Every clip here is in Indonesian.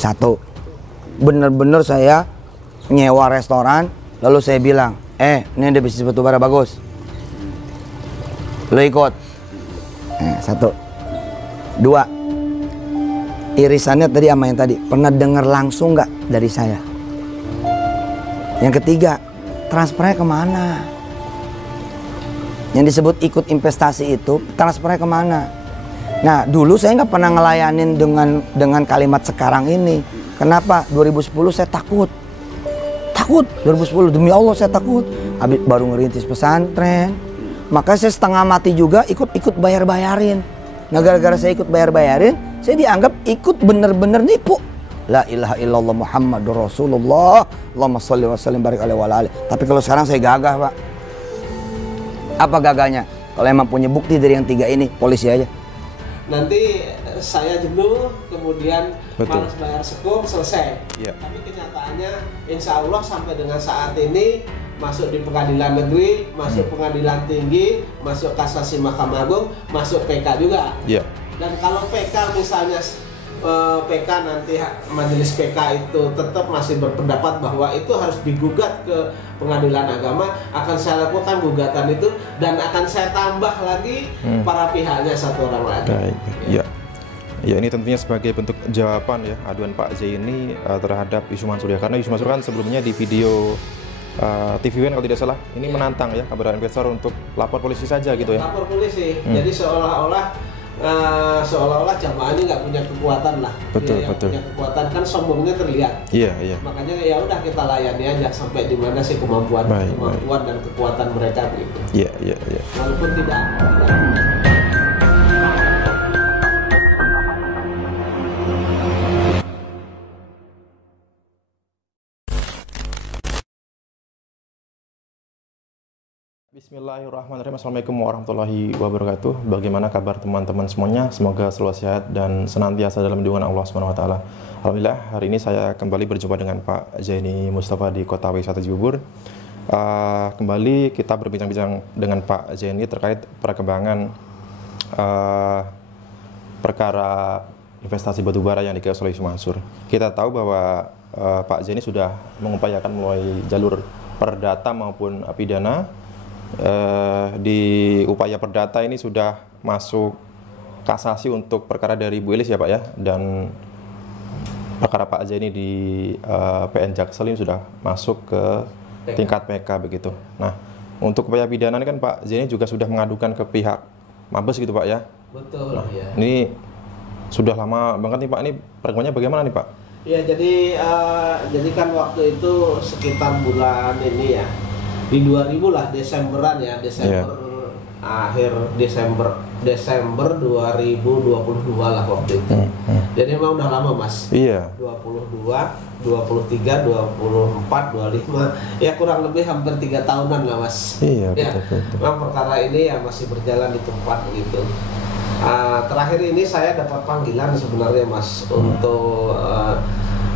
Satu, bener-bener saya nyewa restoran, lalu saya bilang, ini ada bisnis batubara bagus, lo ikut. Satu. Dua, irisannya tadi sama yang tadi, pernah dengar langsung nggak dari saya? Yang ketiga, transfernya kemana? Yang disebut ikut investasi itu, transfernya kemana? Nah, dulu saya nggak pernah ngelayanin dengan kalimat sekarang ini. Kenapa? 2010 saya takut. 2010 demi Allah saya takut. Habis baru ngerintis pesantren, maka saya setengah mati juga ikut bayar-bayarin. Nah, gara-gara saya ikut bayar-bayarin, saya dianggap ikut bener-bener nipu. La ilaha illallah Muhammadur Rasulullah. Allahumma sholli wa sallim barik alaihi wa ala alihi. Tapi kalau sekarang saya gagah, Pak. Apa gagahnya? Kalau emang punya bukti dari yang tiga ini, polisi aja. Nanti saya jenuh, kemudian malas bayar sekum, selesai. Yeah. Tapi kenyataannya, insya Allah sampai dengan saat ini masuk di pengadilan negeri, masuk pengadilan tinggi, masuk kasasi Mahkamah Agung, masuk PK juga. Yeah. Dan kalau PK misalnya PK nanti majelis PK itu tetap masih berpendapat bahwa itu harus digugat ke pengadilan agama, akan saya lakukan gugatan itu dan akan saya tambah lagi para pihaknya satu orang lagi. Baik, ya. Ya, ini tentunya sebagai bentuk jawaban ya aduan Pak Z ini terhadap Yusuf Mansur ya, karena Yusuf Mansur kan sebelumnya di video TV One kalau tidak salah ini menantang ya kabar investor untuk lapor polisi saja gitu ya. Lapor polisi, jadi seolah-olah jamaah ini nggak punya kekuatan lah. Betul, dia yang betul. punya kekuatan kan sombongnya terlihat. Iya, iya. Makanya ya udah kita layani aja sampai di mana sih kemampuan dan kekuatan mereka begitu. Iya, iya, iya. Walaupun tidak. Bismillahirrahmanirrahim. Assalamualaikum warahmatullahi wabarakatuh. Bagaimana kabar teman-teman semuanya? Semoga selalu sehat dan senantiasa dalam lindungan Allah Subhanahu wa taala. Alhamdulillah, hari ini saya kembali berjumpa dengan Pak Zaini Mustafa di Kota Wisata Cibubur. Kembali kita berbincang-bincang dengan Pak Zaini terkait perkembangan perkara investasi batubara yang dikelola oleh Yusuf Mansur. Kita tahu bahwa Pak Zaini sudah mengupayakan melalui jalur perdata maupun pidana. Di upaya perdata ini sudah masuk kasasi untuk perkara dari Bu Elis ya Pak ya, dan perkara Pak Zaini di PN Jaksel ini sudah masuk ke tingkat PK begitu. Nah, untuk upaya pidana ini kan Pak Zaini juga sudah mengadukan ke pihak Mabes gitu Pak ya. Betul. Nah, ya. Ini sudah lama banget nih Pak, ini perkembangannya bagaimana nih Pak? Ya, jadi kan waktu itu sekitar bulan ini ya, di 2000 lah, Desemberan ya, akhir Desember 2022 lah waktu itu. Jadi memang udah lama Mas. Iya. 22, 23, 24, 25, ya kurang lebih hampir 3 tahunan lah Mas. Iya, ya, betul. memang perkara ini ya masih berjalan di tempat gitu. Terakhir ini saya dapat panggilan sebenarnya Mas untuk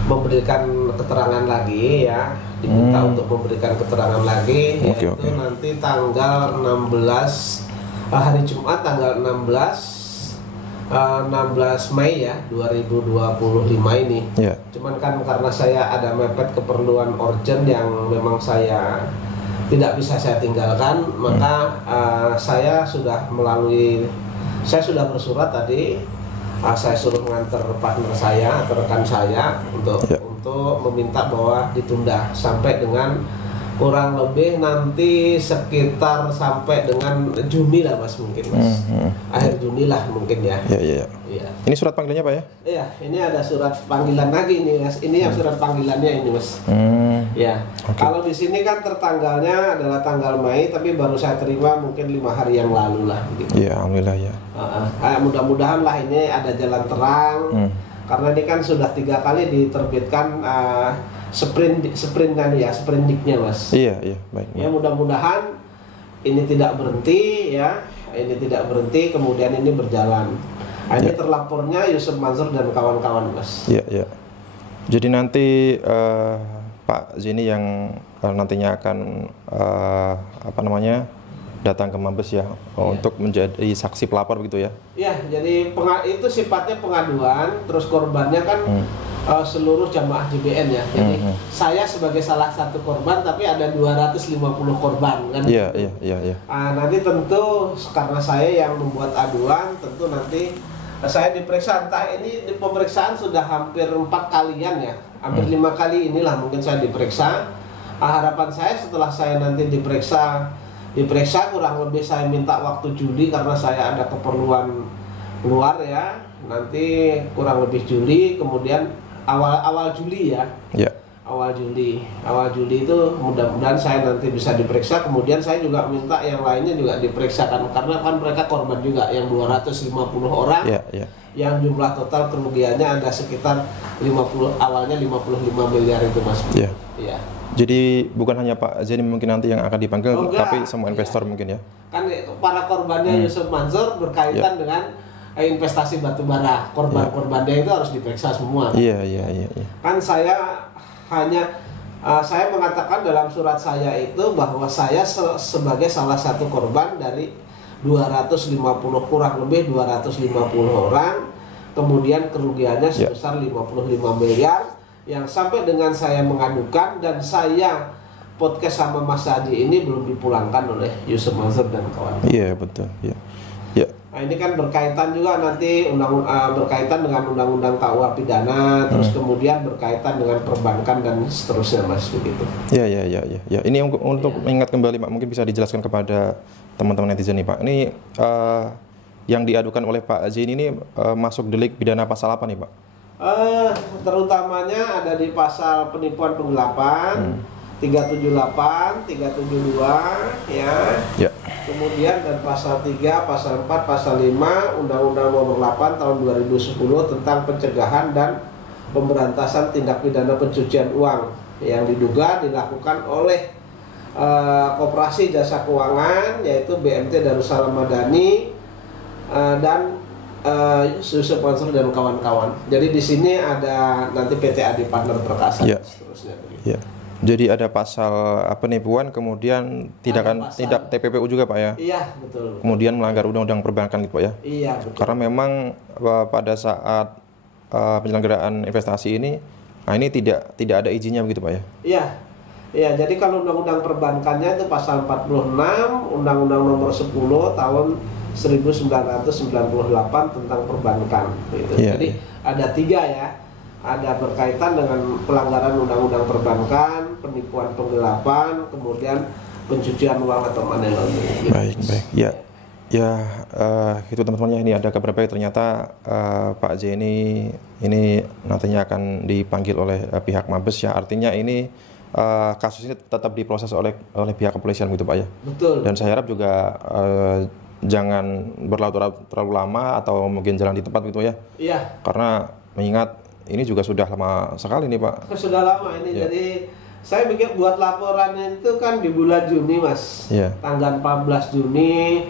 memberikan keterangan lagi ya, diminta untuk memberikan keterangan lagi, yaitu nanti tanggal 16 hari Jumat tanggal 16 Mei ya 2025 ini. Cuman kan karena saya ada mepet keperluan urgent yang memang saya tidak bisa saya tinggalkan, maka saya sudah bersurat tadi. Saya suruh mengantar partner saya atau rekan saya untuk meminta bahwa ditunda sampai dengan kurang lebih nanti sekitar sampai dengan Juni lah Mas, mungkin Mas. Akhir Juni lah mungkin ya. Iya. Ini surat panggilannya Pak ya? Iya, ini ada surat panggilan lagi nih Mas. Ini yang surat panggilannya ini Mas. Ya. Kalau di sini kan tertanggalnya adalah tanggal Mei, tapi baru saya terima mungkin 5 hari yang lalu lah begitu. Iya, alhamdulillah ya. Mudah-mudahan lah ini ada jalan terang. Karena ini kan sudah 3 kali diterbitkan sprindiknya Mas. Iya, baik. Ya, mudah-mudahan ini tidak berhenti ya. Ini tidak berhenti, kemudian ini berjalan. Ini terlapornya Yusuf Mansur dan kawan-kawan Mas. Iya. Jadi nanti Pak Zaini yang nantinya akan datang ke Mabes ya, untuk menjadi saksi pelapor begitu ya? Iya, jadi itu sifatnya pengaduan, terus korbannya kan seluruh jamaah JBN ya. Jadi saya sebagai salah satu korban, tapi ada 250 korban kan. Iya. Nanti tentu karena saya yang membuat aduan, tentu nanti saya diperiksa. Entah ini di pemeriksaan sudah hampir 4 kalian ya, hampir 5 kali inilah mungkin saya diperiksa. Harapan saya setelah saya nanti diperiksa kurang lebih saya minta waktu Juli karena saya ada keperluan luar ya. Nanti kurang lebih Juli, kemudian awal Juli ya. Iya. Awal Juli itu mudah-mudahan saya nanti bisa diperiksa. Kemudian saya juga minta yang lainnya juga diperiksakan karena kan mereka korban juga yang 250 orang. Iya. Yang jumlah total kerugiannya ada sekitar 55 miliar itu Mas. Iya. Iya. Jadi bukan hanya Pak Zaini mungkin nanti yang akan dipanggil, tapi semua investor mungkin ya. Kan para korbannya Yusuf Mansur berkaitan dengan investasi batubara. Korban-korbannya itu harus diperiksa semua. Iya. Kan saya hanya saya mengatakan dalam surat saya itu bahwa saya sebagai salah satu korban dari 250 kurang lebih 250 orang, kemudian kerugiannya sebesar 55 miliar yang sampai dengan saya mengadukan dan saya podcast sama Mas Haji ini belum dipulangkan oleh Yusuf Mansur dan kawan. Iya, betul. Iya. Nah, ini kan berkaitan juga nanti berkaitan dengan undang-undang KUA pidana, terus kemudian berkaitan dengan perbankan dan seterusnya Mas begitu. Iya. Ini untuk mengingat kembali Pak, mungkin bisa dijelaskan kepada teman-teman netizen nih Pak. Ini yang diadukan oleh Pak Zaini ini masuk delik pidana pasal apa nih Pak? Terutamanya ada di pasal penipuan penggelapan, 378, 372 ya. Kemudian dan pasal 3, pasal 4, pasal 5 Undang-Undang Nomor 8 Tahun 2010 tentang pencegahan dan pemberantasan tindak pidana pencucian uang yang diduga dilakukan oleh Koperasi Jasa Keuangan yaitu BMT Darussalam Madani dan Yusuf Mansur dan kawan-kawan. Jadi di sini ada nanti PT Adi Partner Perkasa seterusnya. Iya. Jadi ada pasal penipuan, kemudian tidak TPPU juga Pak ya? Iya, betul. Kemudian melanggar undang-undang perbankan gitu Pak ya? Iya, betul. Karena memang pada saat penyelenggaraan investasi ini, nah ini tidak ada izinnya begitu Pak ya? Iya, jadi kalau undang-undang perbankannya itu pasal 46, Undang-Undang Nomor 10 Tahun 1998 tentang perbankan. Gitu. Jadi ada 3 ya. Ada berkaitan dengan pelanggaran undang-undang perbankan, penipuan penggelapan, kemudian pencucian uang atau money laundering. Baik. Ya, itu teman-temannya ini ada kabar baik ternyata Pak Zaini ini nantinya akan dipanggil oleh pihak Mabes ya. Artinya ini kasus ini tetap diproses oleh pihak kepolisian gitu Pak ya. Betul. Dan saya harap juga jangan berlarut terlalu lama atau mungkin jalan di tempat gitu ya. Iya. Karena mengingat ini juga sudah lama sekali nih Pak. Sudah lama ini. Jadi saya bikin buat laporan itu kan di bulan Juni Mas. Tanggal 14 Juni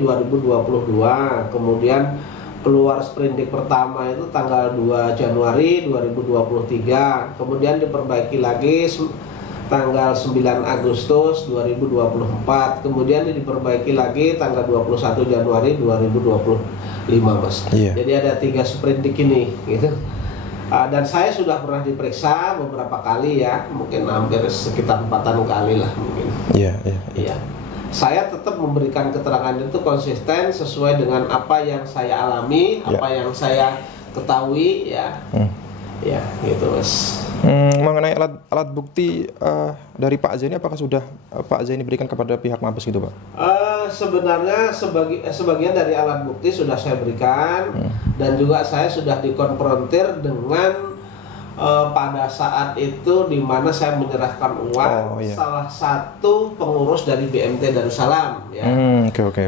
2022. Kemudian keluar sprindik pertama itu tanggal 2 Januari 2023. Kemudian diperbaiki lagi tanggal 9 Agustus 2024. Kemudian diperbaiki lagi tanggal 21 Januari 2025 Mas. Jadi ada 3 sprindik ini gitu. Dan saya sudah pernah diperiksa beberapa kali ya, mungkin hampir sekitar 4 kali lah mungkin. Iya. Saya tetap memberikan keterangan itu konsisten sesuai dengan apa yang saya alami, apa yang saya ketahui ya. Ya, gitu Mas. Mengenai alat bukti dari Pak Zaini, apakah sudah Pak Zaini berikan kepada pihak Mabes gitu Pak? Sebenarnya sebagian dari alat bukti sudah saya berikan dan juga saya sudah dikonfrontir dengan pada saat itu di mana saya menyerahkan uang salah satu pengurus dari BMT Darussalam ya.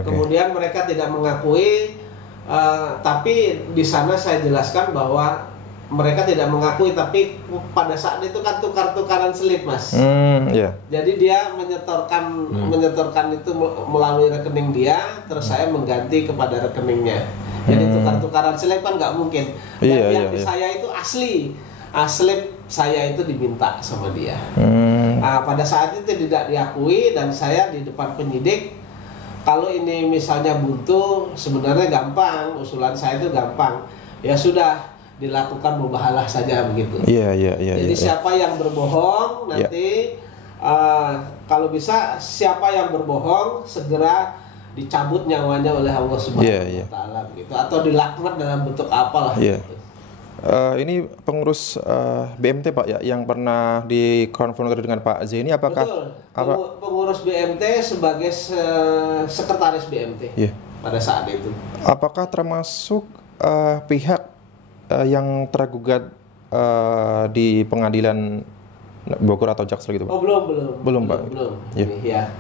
Kemudian mereka tidak mengakui, tapi di sana saya jelaskan bahwa mereka tidak mengakui, tapi pada saat itu kan tukar-tukaran slip Mas. Jadi dia menyetorkan itu melalui rekening dia, terus saya mengganti kepada rekeningnya. Jadi tukar-tukaran slip kan nggak mungkin. Dan yang di saya itu asli, slip saya itu diminta sama dia. Pada saat itu tidak diakui dan saya di depan penyidik. Kalau ini misalnya buntu, sebenarnya gampang, usulan saya itu gampang. Ya sudah, dilakukan mubahalah saja begitu. Iya. Jadi siapa yang berbohong nanti kalau bisa siapa yang berbohong segera dicabut nyawanya oleh Allah Subhanahu wa taala begitu, atau dilaknat dalam bentuk apalah gitu. Ini pengurus BMT Pak ya yang pernah dikonfrontir dengan Pak Z ini apakah? Betul. Pengurus BMT sebagai sekretaris BMT pada saat itu. Apakah termasuk pihak yang tergugat di pengadilan Bogor atau Jaksel gitu Pak? Oh belum Pak. Belum. Ya.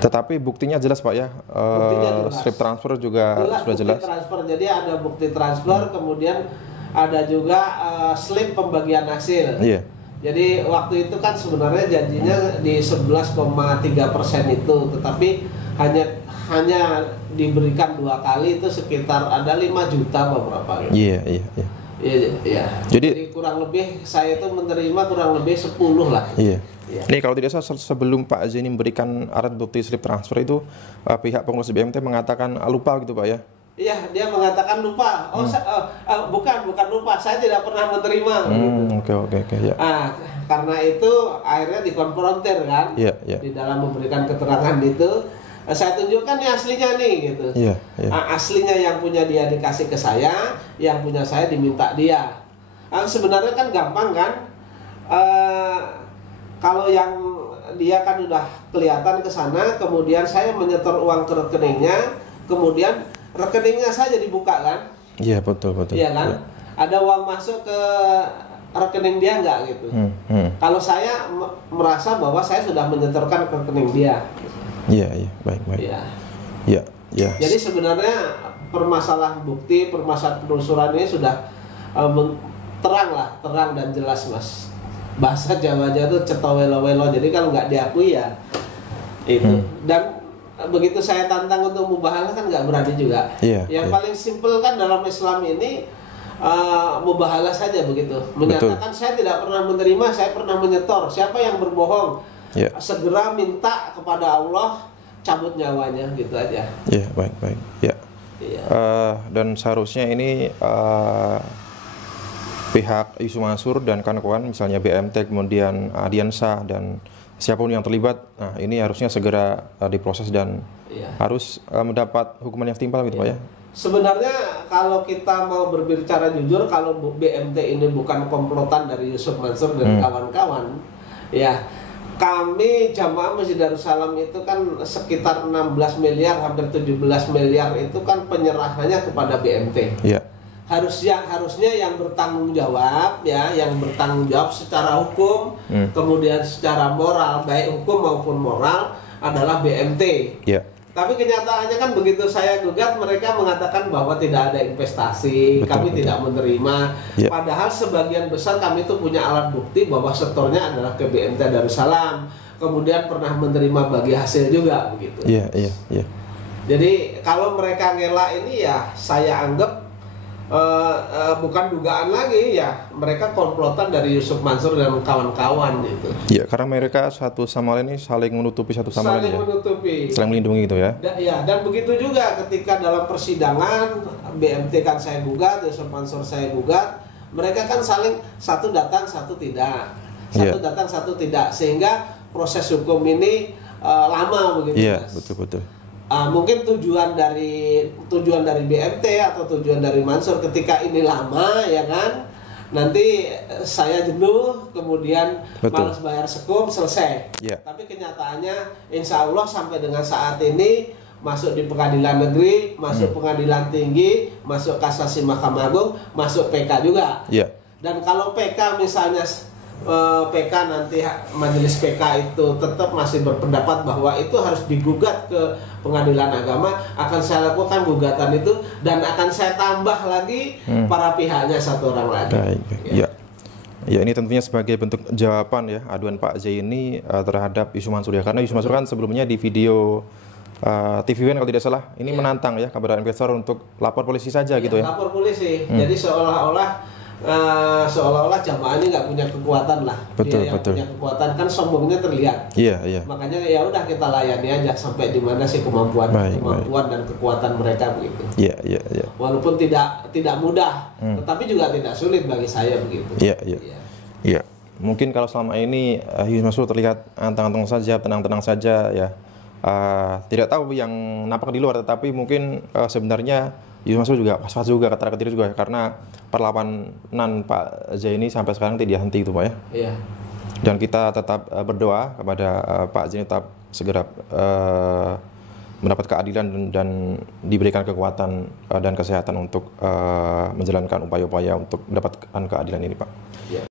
Tetapi buktinya jelas Pak ya. Slip transfer juga sudah jelas. Transfer. Jadi ada bukti transfer, kemudian ada juga slip pembagian hasil. Jadi waktu itu kan sebenarnya janjinya di 11,3% itu, tetapi hanya diberikan 2 kali, itu sekitar ada 5 juta beberapa. Iya. Jadi kurang lebih saya itu menerima kurang lebih 10 lah. Iya. Nih kalau tidak salah sebelum Pak Zeni memberikan alat bukti slip transfer itu pihak pengurus BMT mengatakan lupa gitu Pak ya? Iya, dia mengatakan lupa. Bukan lupa. Saya tidak pernah menerima. Oke, ya. Karena itu akhirnya dikonfrontir kan, di dalam memberikan keterangan itu. Saya tunjukkan nih aslinya nih gitu. Aslinya yang punya dia dikasih ke saya, yang punya saya diminta dia. Sebenarnya kan gampang kan. Kalau yang dia kan udah kelihatan ke sana, kemudian saya menyetor uang ke rekeningnya, kemudian rekeningnya saja dibuka kan? Iya betul. Iya kan? Ada uang masuk ke rekening dia nggak gitu? Kalau saya merasa bahwa saya sudah menyetorkan ke rekening dia. Iya, baik. Iya. Jadi sebenarnya permasalahan bukti, permasalahan penelusuran ini sudah terang dan jelas Mas. Bahasa Jawanya itu cetowelo-welo, jadi kalau nggak diakui ya itu. Dan begitu saya tantang untuk mubahalah kan nggak berani juga. Yang paling simpel kan dalam Islam ini mubahalah saja begitu. Menyatakan saya tidak pernah menerima, saya pernah menyetor. Siapa yang berbohong, segera minta kepada Allah cabut nyawanya, gitu aja. Iya, baik. Dan seharusnya ini pihak Yusuf Mansur dan kawan-kawan misalnya BMT kemudian Adiansa dan siapapun yang terlibat, ini harusnya segera diproses dan harus mendapat hukuman yang setimpal gitu Pak ya. Sebenarnya kalau kita mau berbicara jujur, kalau BMT ini bukan komplotan dari Yusuf Mansur dan kawan-kawan, ya kami jamaah Masjid Darussalam itu kan sekitar 16 miliar, hampir 17 miliar itu kan penyerahannya kepada BMT. Harusnya yang bertanggung jawab secara hukum, kemudian secara moral, baik hukum maupun moral adalah BMT. Tapi kenyataannya kan begitu saya gugat, mereka mengatakan bahwa tidak ada investasi, kami tidak menerima. Padahal sebagian besar kami itu punya alat bukti bahwa setornya adalah ke BMT Darussalam, kemudian pernah menerima bagi hasil juga begitu. Jadi kalau mereka ngelak ini ya saya anggap bukan dugaan lagi, ya mereka komplotan dari Yusuf Mansur dan kawan-kawan gitu. Karena mereka satu sama lain ini saling menutupi satu sama lain. Saling melindungi gitu ya. Dan begitu juga ketika dalam persidangan BMT kan saya gugat, Yusuf Mansur saya gugat, mereka kan saling satu datang satu tidak, datang satu tidak, sehingga proses hukum ini lama begitu. Betul. Mungkin tujuan dari BMT atau tujuan dari Mansur ketika ini lama ya kan, nanti saya jenuh kemudian malas bayar sekum selesai. Tapi kenyataannya insya Allah sampai dengan saat ini masuk di pengadilan negeri, masuk pengadilan tinggi, masuk kasasi Mahkamah Agung, masuk PK juga. Dan kalau PK misalnya PK nanti majelis PK itu tetap masih berpendapat bahwa itu harus digugat ke pengadilan agama, akan saya lakukan gugatan itu dan akan saya tambah lagi para pihaknya satu orang lagi. Ya, ini tentunya sebagai bentuk jawaban ya aduan Pak Z ini terhadap Yusuf Mansur ya, karena Yusuf Mansur kan sebelumnya di video TV One kalau tidak salah ini menantang ya kepada investor untuk lapor polisi saja gitu ya. Lapor polisi. Jadi seolah-olah seolah-olah jamaah ini nggak punya kekuatan lah. Betul, Dia yang betul. punya kekuatan kan sombongnya terlihat. Iya, iya. Makanya ya udah kita layani aja sampai di mana sih kemampuan Baik, dan kekuatan mereka begitu. Iya, iya, iya. Walaupun tidak mudah, tetapi juga tidak sulit bagi saya begitu. Iya, iya. Iya. Mungkin kalau selama ini Yusuf Mansur terlihat anteng-anteng saja, tenang-tenang saja ya. Tidak tahu yang nampak di luar, tetapi mungkin sebenarnya Yusuf Mansur juga was-was juga, ketar-ketir juga karena perlawanan Pak Zaini sampai sekarang tidak henti itu Pak ya. Iya. Dan kita tetap berdoa kepada Pak Zaini tetap segera mendapat keadilan dan diberikan kekuatan dan kesehatan untuk menjalankan upaya-upaya untuk mendapatkan keadilan ini Pak. Iya.